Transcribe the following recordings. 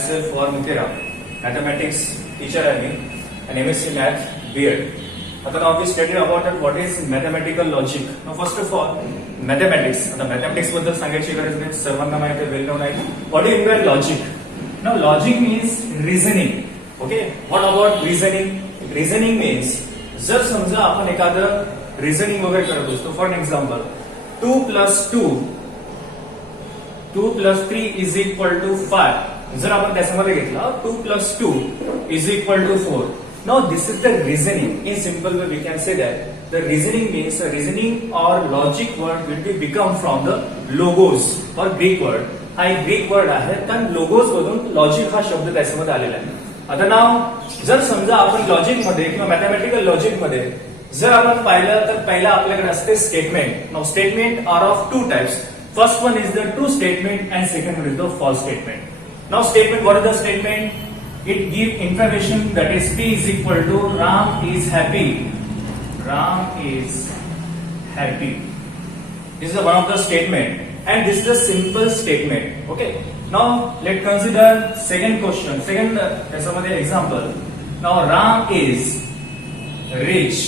myself for Mukera, mathematics teacher I mean, and MSc Math B.Ed. Now we studied about that what is mathematical logic. Now first of all, mathematics. आता mathematics बद्दल सांगायची गरज नाही, सर्वांना माहिती आहे, well known आहे. What do you mean by logic? Now logic means reasoning. Okay, what about reasoning? Reasoning means जर समजा आपण एखादं reasoning वगैरे करत असतो, for example 2 plus 3 is equal to 5. जर आपण त्याच्यामध्ये घेतला 2 plus 2 is equal to 4. Now this is the reasoning. In simple way we can say that the reasoning means a reasoning or logic word will be become from the logos or Greek word. हा एक Greek word आहे, पण logos मधून logic हा शब्द त्याच्यामध्ये आलेला आहे. आता नाव जर समजा आपण लॉजिक मध्ये किंवा मॅथमॅटिकल लॉजिक मध्ये जर आपण पाहिलं तर पहिला आपल्याकडे असते statement. Now statement are of two types. First one is the true statement and second one is the false statement. Now statement, what is the statement? It gives information that is P is equal to Ram is happy. Ram is happy. This is one of the statement and this is a simple statement. Okay. Now let's consider second question. Second त्याच्यामध्ये example. Now Ram is rich.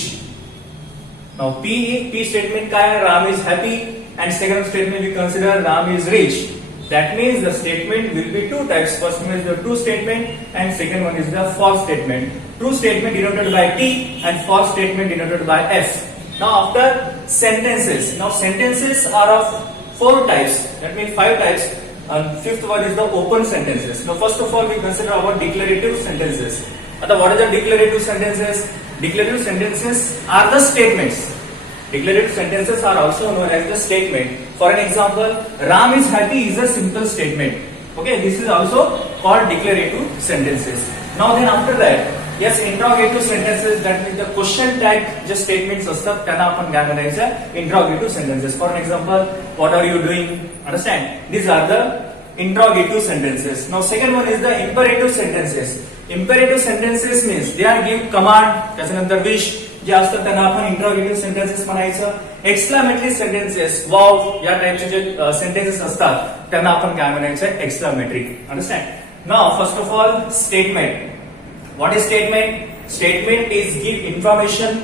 Now P statement काय आहे? Ram is happy. And second statement we consider Ram is rich. That means the statement will be two types. First one is the true statement and second one is the false statement. True statement denoted by T and false statement denoted by F. Now after sentences. Now sentences are of four types. That means five types. And fifth one is the open sentences. Now first of all we consider about declarative sentences. Now what are the declarative sentences? Declarative sentences are the statements. Declarative sentences are also known as the statement. For an example, Ram is happy is a simple statement. Okay, this is also called declarative sentences. Now then after that, yes, interrogative sentences, that means the question tag J statements असतात त्यांना आपण काय म्हणायचं? Interrogative sentences. For an example, what are you doing? Understand? These are the interrogative sentences. Now second one is the imperative sentences. Imperative sentences means they are give command, त्याच्यानंतर wish जे असतात त्यांना आपण interrogative sentences म्हणायचं. Exclamatory sentences, वाव या टाइपचे जे sentences असतात त्यांना आपण काय म्हणायचं? Exclamatory. Understand? Now first of all statement. What is statement? Statement is give information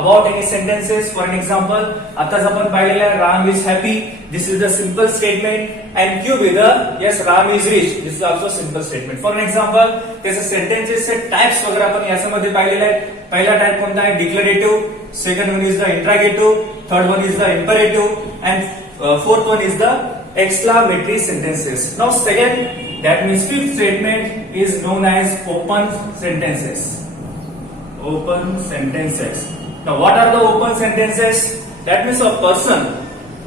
about any sentences. For an example, आताच आपण पाहिलेलं आहे Ram is happy. This is the simple statement and Q with the yes Ram is rich. This is also simple statement. For an example, त्याचे sentences चे types वगैरे आपण याच्यामध्ये पाहिलेले आहेत. पहिला टाइप कोणता आहे? Declarative. Second one is the interrogative. Third one is the imperative and fourth one is the exclamatory sentences. Now second, that means fifth statement is known as open sentences. Open sentences. Now what are the open sentences? That means a person,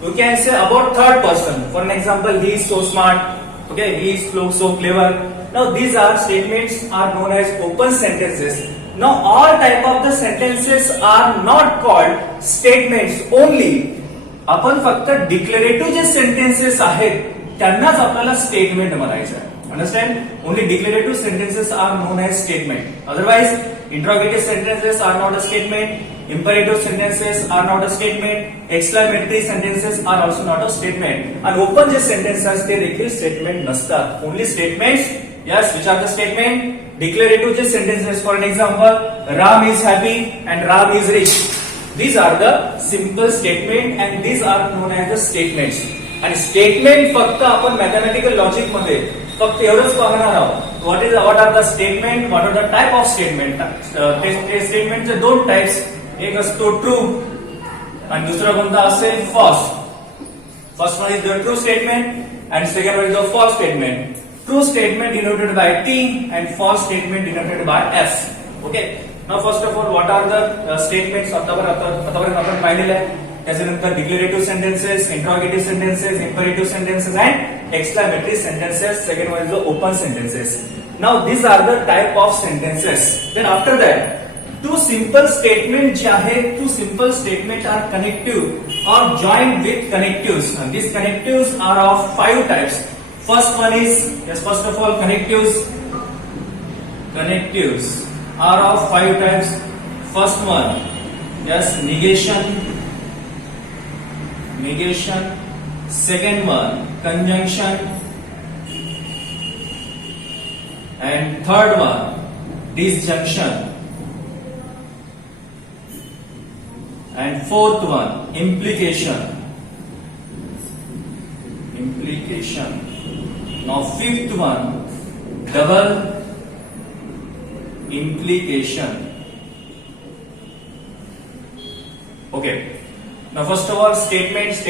you can say about third person. For an example, he is so smart. Okay, he is so clever. Now these are statements are known as open sentences. Now all type of the sentences are not called statements only. आपण फक्त declarative जे sentences आहेत त्यांनाच आपल्याला statement म्हणायचं आहे. Understand? Only declarative sentences are known as statement. Otherwise, interrogative sentences are not a statement. Imperative sentences are not a statement. Exclamatory sentences are also not a statement. And open J sentences आहेत ते देखील statement नसतात. Only statements. Yes, which are the statement? Declarative J sentences. For an example, Ram is happy and Ram is rich. These are the simple statement and these are known as the statements. आणि statement फक्त आपण mathematical logic मध्ये फक्त एवढंच पाहणार आहोत. What are the statement, what are the type of statement. ते स्टेटमेंटचे दोन टाइप्स, एक असतो ट्रू आणि दुसरा कोणता असेल? False. First one is the true statement and second one is the false statement. True statement denoted by T and false statement denoted by F. Okay. Now first of all what are the statements आतापर्यंत आपण पाहिलेले आहे. त्याच्यानंतर declarative sentences, interrogative sentences, imperative sentences and exclamatory sentences. Second one is the open sentences. Now these are the type of sentences. Then after that two simple statement जे आहे, two simple statement are connective और joint with connectives. These connectives are of five types. First one is, yes, first of all connectives are of five types. First one, yes, negation. Second one, conjunction. and third one disjunction, and fourth one implication. Now fifth one double implication. Okay, now first of all statements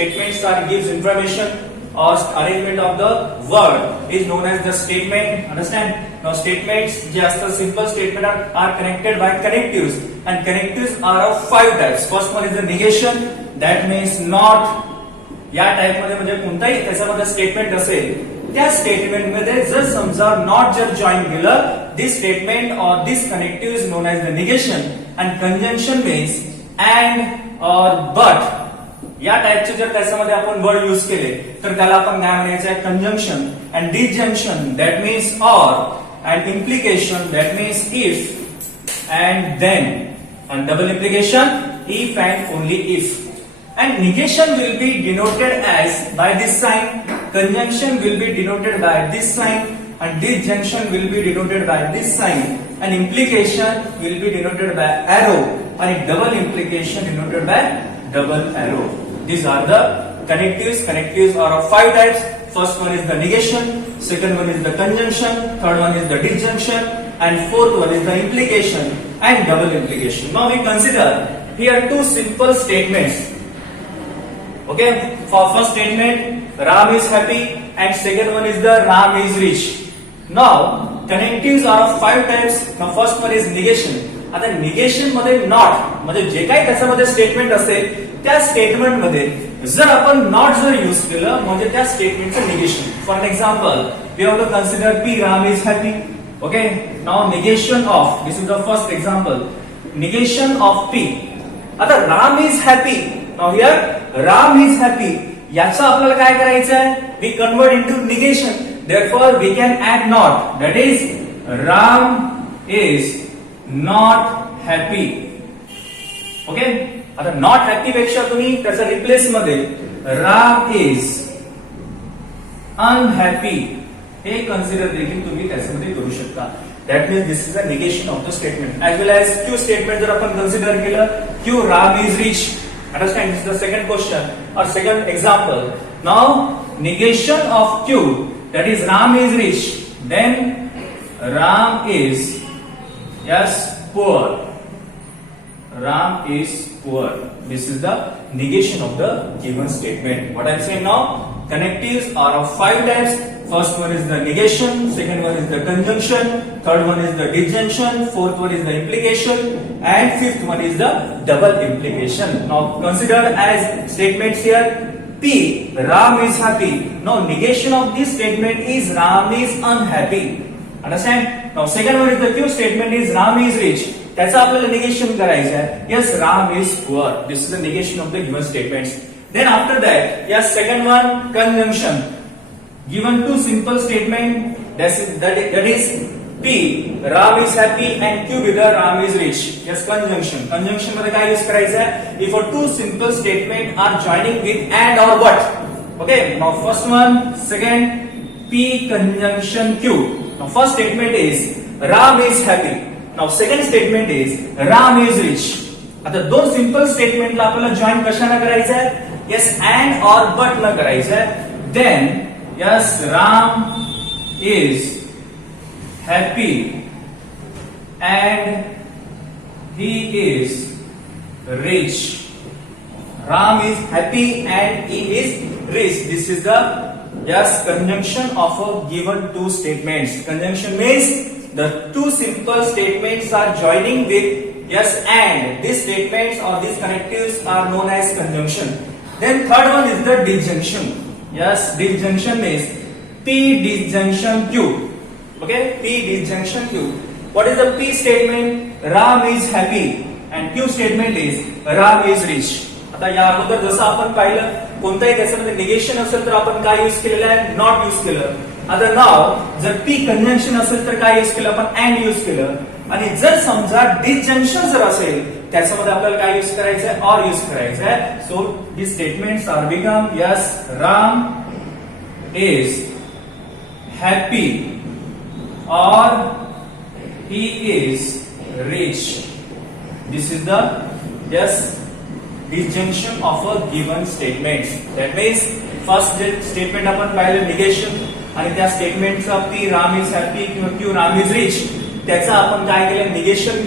are gives information or arrangement of the word is known as the statement. Understand? Now statements जे असतात simple statement are connected by connectives, and connectives are of 5 types. First one is the negation, that means not. या type मध्ये म्हणजे कोणताही त्याच्यामध्ये statement असेल त्या statement मध्ये जर समजा नॉट जर जॉईन केलं, this statement or this connective is known as the negation. And conjunction means and or but या टाइपचे जर त्याच्यामध्ये आपण वर्ड यूज केले तर त्याला आपण काय म्हणायचं आहे, conjunction. And disjunction that means or, and implication that means if and then, and double implication if and only if. And negation will be denoted as by this sign, conjunction will be denoted by this sign, and disjunction will be denoted by this sign, and implication will be denoted by arrow, and double implication denoted by double arrow. These are the connectives. Connectives are of 5 types. First one is the negation, second one is the conjunction, third one is the disjunction, and fourth one is the implication and double implication. Now we consider here 2 simple statements. Okay, for first statement Ram is happy, and second one is the Ram is rich. Now connectives are of 5 types. Now first one is negation. आता negation मध्ये not म्हणजे जे काही त्याच्यामध्ये statement असेल त्या statement मध्ये जर आपण not जर यूज केलं म्हणजे त्या स्टेटमेंटचं negation. For example we have to consider P Ram is happy. Okay, now negation of, this is the first example, negation of P. आता Ram is happy. Now here Ram is happy. याचं आपल्याला काय करायचं आहे, we convert into negation. Therefore we can add not. That is Ram is not happy. Okay? आता not happy पेक्षा तुम्ही त्याचा रिप्लेस मध्ये Ram is unhappy हे कन्सिडर देखील तुम्ही त्याच्यामध्ये करू शकता. That means this is a negation of the statement. As well as Q statement जर आपण कन्सिडर केलं, Q Ram is rich. Understand? This is the second question or second example. Now negation of Q, that is Ram is rich, then Ram is, yes, poor. Ram is poor. This is the negation of the given statement. What I am saying now, connectives are of 5 types. First one is the negation, second one is the conjunction, third one is the disjunction, fourth one is the implication, and fifth one is the double implication. Now consider as statements here. P, Ram is happy. Now negation of this statement is Ram is unhappy. Understand? Now second one is the Q statement is Ram is rich. त्याचं आपल्याला negation करायचं आहे. Yes, Ram is poor. This is the negation of the given statements. Then after that, yes, second one, conjunction. Given 2 simple statement, that is P, Ram is happy, and Q with the Ram is rich. Yes, conjunction. Conjunction मध्ये काय use करायचं आहे? If 2 simple statement are joining with and or but. Okay. Now first one, second, P conjunction Q. Now first statement is Ram is happy. Now second statement is Ram is rich. आता 2 simple statement ला आपल्याला join कशाने करायचं आहे? Yes, and or but ला करायचं आहे. Then yes, Ram is happy and he is rich. Ram is happy and he is rich. This is the, yes, conjunction of a given 2 statements. Conjunction means the 2 simple statements are joining with yes and. These statements or these connectives are known as conjunction. Then third one is the disjunction. Yes, disjunction means P disjunction Q. Okay, P disjunction Q. What is the P statement? Ram is happy, and Q statement is Ram is rich. आता या अगोदर जसं आपण पाहिलं कोणताही त्याच्यामध्ये negation असेल तर आपण काय यूज केलेलं आहे? नॉट यूज केलं. आता नाव जर P कंजंक्शन असेल तर काय यूज केलं आपण? अँड यूज केलं. आणि जर समजा डिसजंक्शन जर असेल त्याच्यामध्ये आपल्याला काय यूज करायचं आहे? ऑर यूज करायचं आहे. So the statements are become yes, Ram is happy or he is rich. This is the disjunction of a given statement. That means first statement आपण पाहिलं निगेशन आणि त्या स्टेटमेंटचा पी राम इज हॅपी किंवा Q Ram is rich त्याचं आपण काय केलं negation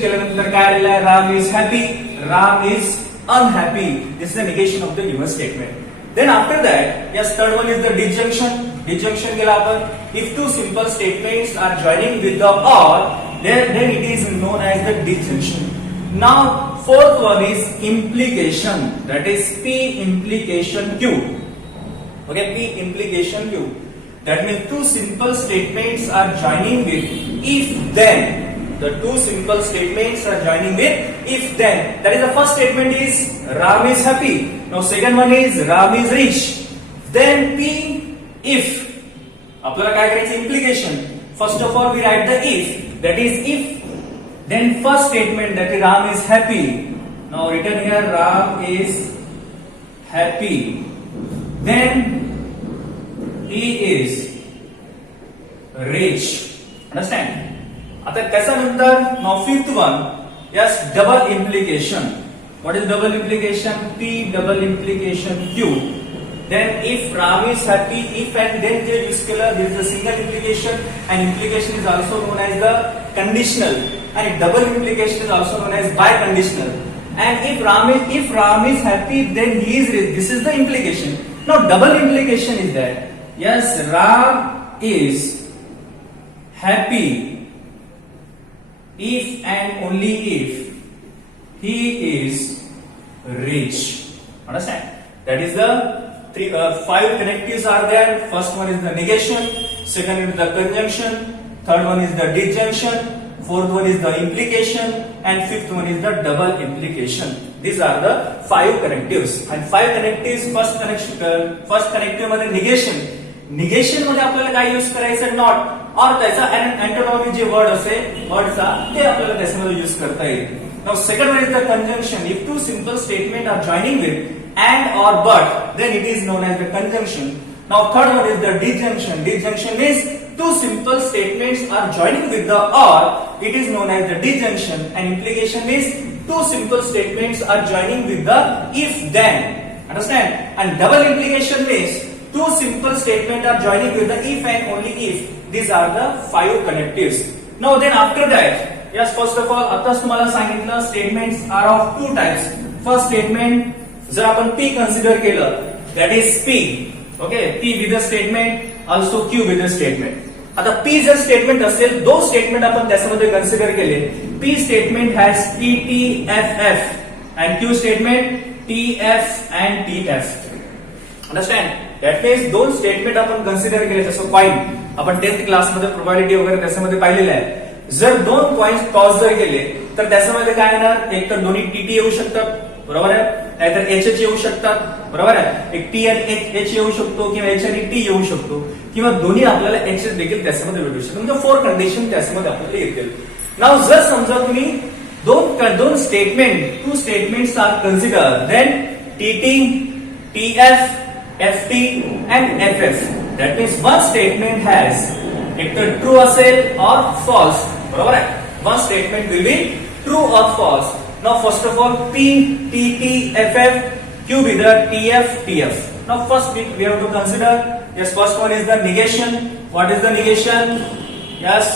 केल्यानंतर काय आलेलं आहे Ram is happy Ram is unhappy. This is the negation of the given statement. Then after that, yes, third one is the disjunction. Disjunction केला आपण. If two simple statements are joining with the or, then it is known as the disjunction. Now, fourth one is implication. That is P implication Q. Okay, P implication Q. That means two simple statements are joining with if then. The two simple statements are joining with if then. That is the first statement is Ram is happy. Now second one is Ram is rich. Then P if. आपल्याला काय करायचं implication. First of all we write the if. That is if. Then first statement that is Ram is happy. Now written here Ram is happy. Then he is rich. Understand? आता त्याच्यानंतर now fifth one yes double implication. What is double implication? P double implication Q. Then if Ram is happy, if and then J use केलं there is a single implication and implication is also known as the conditional and double implication is also known as biconditional. And if Ram is happy then he is rich. This is the implication. Now double implication is that yes Ram is happy if and only if he is rich. Understand? That is the five connectives are there. First one is the negation, second is the conjunction, third one is the disjunction, fourth one is the implication, and fifth one is the double implication. These are the five connectives. And five connectives first connective मध्ये negation. Negation मध्ये आपल्याला काय use करायचं not और त्याचा anatomy जे word असेल वर्डचा ते आपल्याला त्याच्यामध्ये यूज करता येईल. Now second one is the conjunction. If two simple statement are joining with and or but then it is known as the conjunction. Now third one is the disjunction. Disjunction means two simple statements are joining with the or, it is known as the disjunction. And implication means two simple statements are joining with the if then. Understand? And double implication means two simple statements are joining with the if and only if. These are the five connectives. Now then after that, yes, first of all आताच तुम्हाला सांगितलं statements are of two types. First statement जर आपण P consider केलं that is P. Okay, P with a statement, also Q with a statement. आता P जर statement असेल दोन स्टेटमेंट आपण त्याच्यामध्ये कन्सिडर केले. P statement has T T F F and Q statement T F and T F. Understand? That means दोन statement आपण consider केले. जसं कॉइन आपण 10th क्लासमध्ये प्रोबॅबिलिटी वगैरे त्याच्यामध्ये पाहिलेलं आहे. जर दोन कॉइन्स टॉस जर केले तर त्याच्यामध्ये काय येणार? एक तर दोन्ही टीटी येऊ शकतात बरोबर आहे, नाहीतर एच येऊ शकतात बरोबर आहे. एक टी आणि एच येऊ शकतो किंवा एच आणि टी येऊ शकतो किंवा दोन्ही आपल्याला एच देखील त्याच्यामध्ये भेटू शकतात. म्हणजे 4 कंडिशन त्याच्यामध्ये आपल्याला येतील. नाव जर समजा तुम्ही दोन statement two statements are consider then TT TF FT and FF. That means one statement has एक तर ट्रू असेल और फॉल्स बरोबर आहे. One statement will be true or false. Now first of all P, T, T, F, F, Q with the T, F, T, F. Now first we have to consider, yes, first one is the negation. What is the negation? Yes,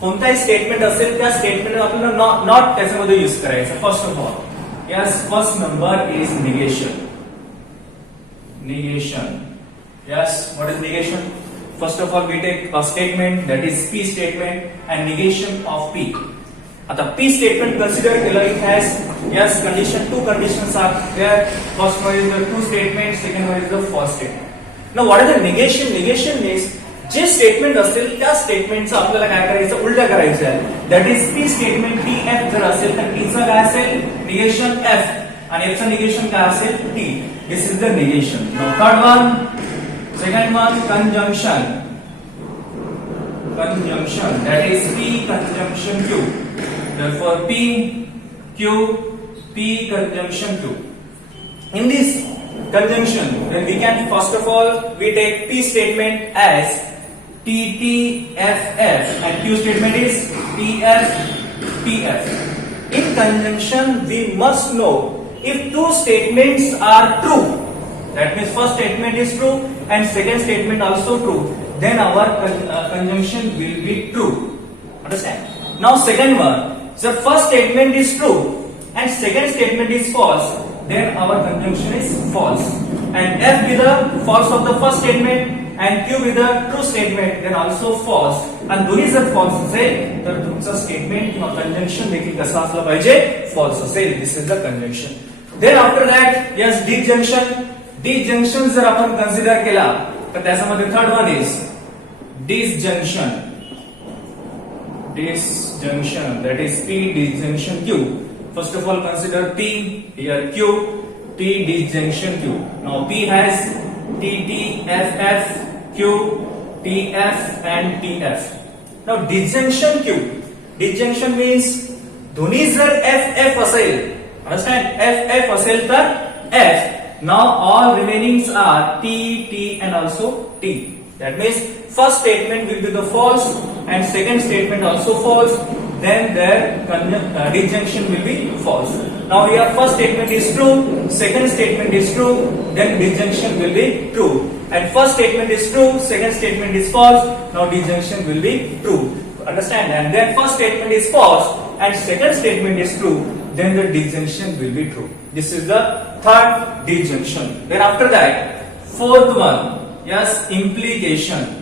कोणताही statement असेल त्या statement आपल्याला not त्याच्यामध्ये use करायचं. First of all yes first number is negation. Negation. Yes, what is negation? First of all we take a statement that is P statement and negation of P. आता P statement consider केलं. It has yes condition two conditions are there. First one is the true statement, second one is the false statement. Now what is the negation? Negation means जे statement असेल त्या स्टेटमेंटचं आपल्याला काय करायचं उलट करायचं आहे. That is P statement T F जर असेल तर टीचं काय असेल निगेशन एफ आणि एफचं निगेशन काय असेल T. This is the negation. Now third one, second one conjunction. Conjunction that is P conjunction Q. Therefore P Q P conjunction Q. In this conjunction then we can first of all we take P statement as TTFF and Q statement is TF. In conjunction, we must know if two statements are true. That means first statement is true and second statement also true. Then our conjunction will be true. Understand? Now second one, the first statement is true and second statement is false. Then our conjunction is false. And F with the false of the first statement and Q with the true statement, then also false. आणि दोन्ही जर false असेल तर तुमचं statement किंवा conjunction देखील कसं असलं पाहिजे, false असेल. This is the conjunction. Then after that yes disjunction. Disjunction जर आपण कन्सिडर केला तर त्याच्यामध्ये third one is disjunction. Disjunction, that is P disjunction Q. First of all, consider P, here Q, T disjunction Q. Now P has T, T, F, F, Q, T, F and T, F. Now disjunction Q. Disjunction means दोन्ही जर F, F असेल, understand? F, F असेल तर F. Now all remainings are T, T and also T. That means first statement will be the false and second statement also false. Then their disjunction will be false. Now here first statement is true, second statement is true, then disjunction will be true. And first statement is true, second statement is false. Now disjunction will be true. Understand? And then first statement is false and second statement is true. Then the disjunction will be true. This is the third disjunction. Then after that, fourth one. Yes, implication.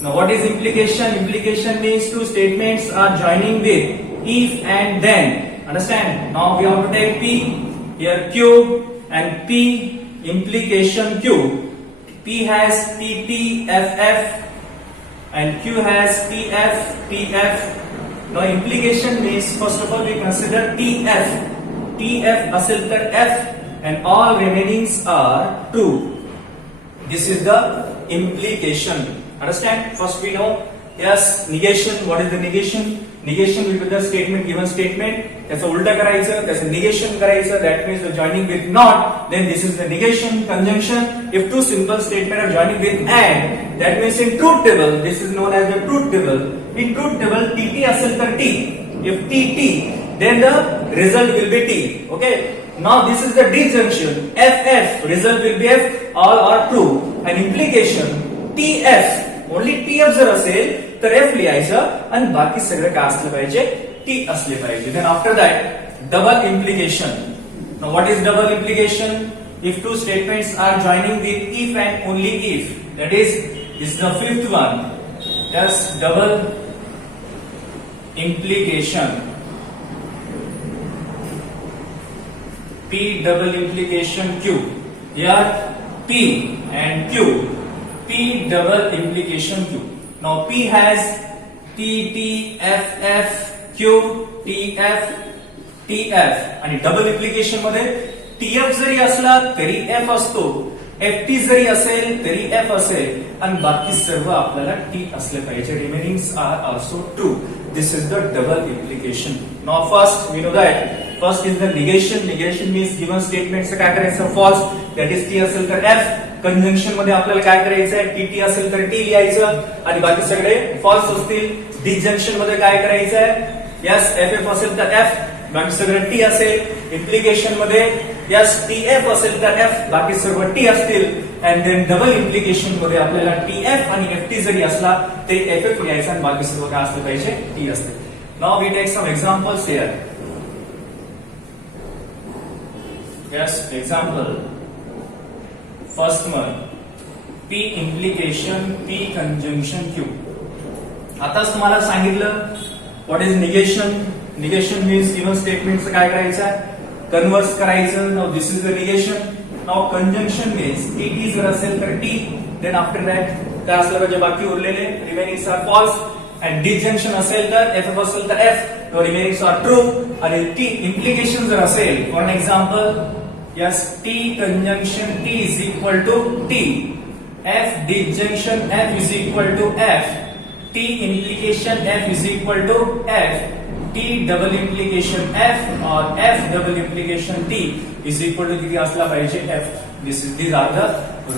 Now what is implication? Implication means two statements are joining with if and then. Understand? Now we have to take P, here Q and P, implication Q. P has T, T, F, F and Q has T, F, T, F. Now implication means first of all we consider TF. TF असेल तर F and all remainings are true. This is the implication. Understand? First we know, yes, negation. What is the negation? Negation will be the statement given statement. त्याचं उलट करायचं, त्याचं negation करायचं. That means the joining with not. Then this is the negation. Conjunction. If two simple statements are joining with and, that means in truth table, this is known as the truth table. In truth table, TT असेल तर T. If TT, then the result will be T. Okay? Now this is the disjunction. FF, result will be F. All are true. And implication TF, only TF जर असेल तर F लिहायचं आणि बाकी सगळं काय असलं पाहिजे, T असले पाहिजे. Then after that, double implication. Now what is double implication? If two statements are joining with if and only if. That is the fifth one. That's double implication. P double implication Q. Here P and Q. P double implication Q. Now P has T, T, F, F, Q, T, F, T, F. आणि double implication मध्ये TF जरी असला तरी F असतो, FT जरी असेल तरी F असेल आणि बाकी सर्व आपल्याला T असले पाहिजे. Remainings are also true. This is the double implication. Now first we know that first is the negation. Negation means given statement काय करायचं, false. That is T असेल तर F. कंजंक्शन मध्ये आपल्याला काय करायचंय, TT असेल तर T लिहायचं आणि बाकी सगळे false असतील. डिसजंक्शन मध्ये काय करायचंय, यस FF असेल तर F, बाकी सगळं T असेल. इम्प्लिकेशन मध्ये यस TF असेल तर F, बाकी सर्व T असतील. अँड देन डबल इम्प्लिकेशन मध्ये आपल्याला TF आणि FT जरी असला ते FF लिहायचं आणि बाकी सर्व काय असलं पाहिजे, T असतील. Now we take some examples here. Yes, example. First one, P implication, P conjunction Q. आताच तुम्हाला सांगितलं what is negation. Negation means given statements काय करायचं, कन्व्हर्स करायचं. Now this is the negation. Now conjunction means TT जर असेल तर T, then after that काय असलं पाहिजे, बाकी उरलेले remainings are false. And disjunction असेल तर FF असेल तर F, the remainings are true. आणि T implication जर असेल, for an example, yes, T conjunction T is equal to T, F disjunction F is equal to F, T implication F is equal to F, T double implication F or F double implication T is equal to किती असला पाहिजे, F. These are the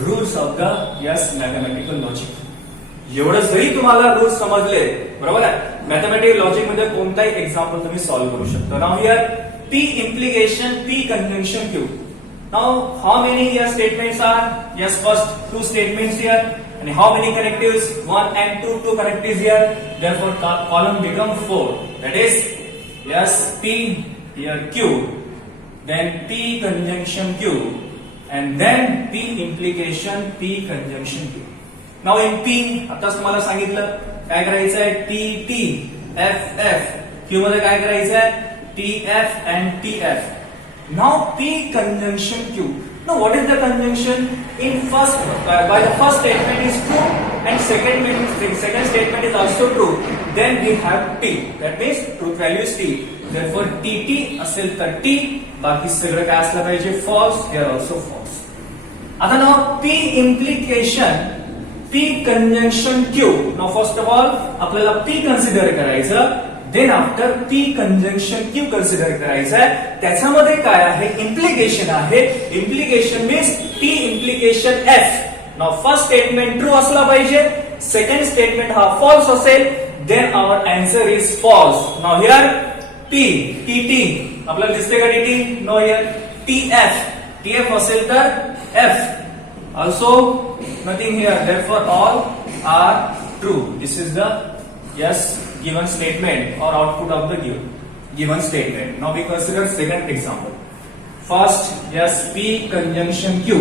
rules of the yes mathematical logic. एवढं जरी तुम्हाला rules समजले, बरोबर आहे, mathematical logic मध्ये कोणताही एक्झाम्पल तुम्ही सॉल्व्ह करू शकता. नाव here P implication, P conjunction Q. Now how many here statements are? Yes, first two statements here. And how many connectives? 1 and 2, two connectives here. Therefore column becomes 4. That is, yes, P here Q, then P conjunction Q, and then P implication, P conjunction Q. Now in P, आताच तुम्हाला सांगितलं काय करायचं आहे, T T F F. Q मध्ये काय करायचं आहे, TF and TF. Now P conjunction Q. Now what is the conjunction? In first, by the first statement is true and second statement is also true. Then we have T. That means truth value is T. Therefore TT असेल तर T, बाकी सगळं काय असलं पाहिजे, false. Here also false. आता now P implication, P conjunction Q. Now first of all आपल्याला P consider करायचं. Then after P conjunction Q consider करायचं आहे. त्याच्यामध्ये काय आहे, इम्प्लिकेशन आहे. Implication means P implication F. Now first statement true असला पाहिजे, सेकंड स्टेटमेंट हा फॉल्स असेल, then our answer is false. Now here P TT आपल्याला दिसते का TT? No here TF. TF असेल तर F also nothing here. Therefore all are true. This is the yes given statement or output of the given statement. Now we consider second example. First, yes, P conjunction Q,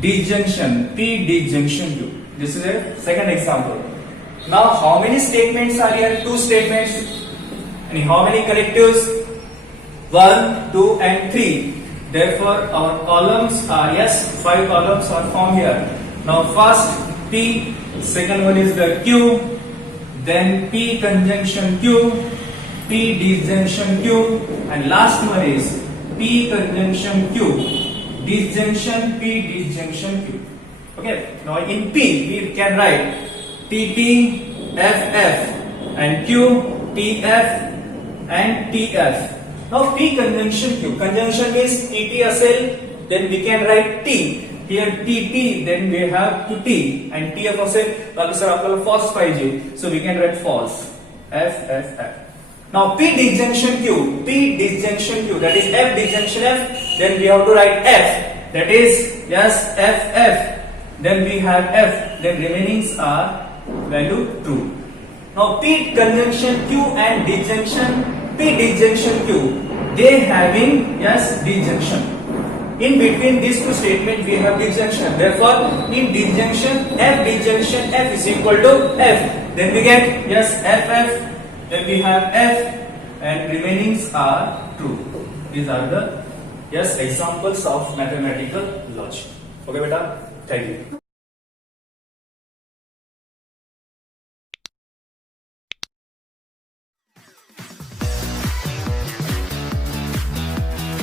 disjunction, P disjunction Q. This is a second example. Now how many statements are here? Two statements. And how many connectives? 1, 2 and 3. Therefore our columns are, yes, 5 columns are formed here. Now first P, second one is the Q, then P conjunction Q, P disjunction Q, and last one is P conjunction Q, disjunction P disjunction Q. Okay, now in P we can write TT FF and Q TF and TF. Now P conjunction Q, conjunction means TT असेल, then we can write T. Here TT, then we have to T and TF असेल, बाकी sir आपल्याला false पाहिजे, so we can write false. F F F. Now P disjunction Q, P disjunction Q, that is F disjunction F, then we have to write F, that is yes F F, then we have F, then remainings are value true. Now P conjunction Q and disjunction, P disjunction Q, they having yes disjunction. In between these two statements we have disjunction. Therefore in disjunction F disjunction F is equal to F. Then we get yes FF, then we have F and remainings are true. These are the yes examples of mathematical logic. Okay beta, thank you.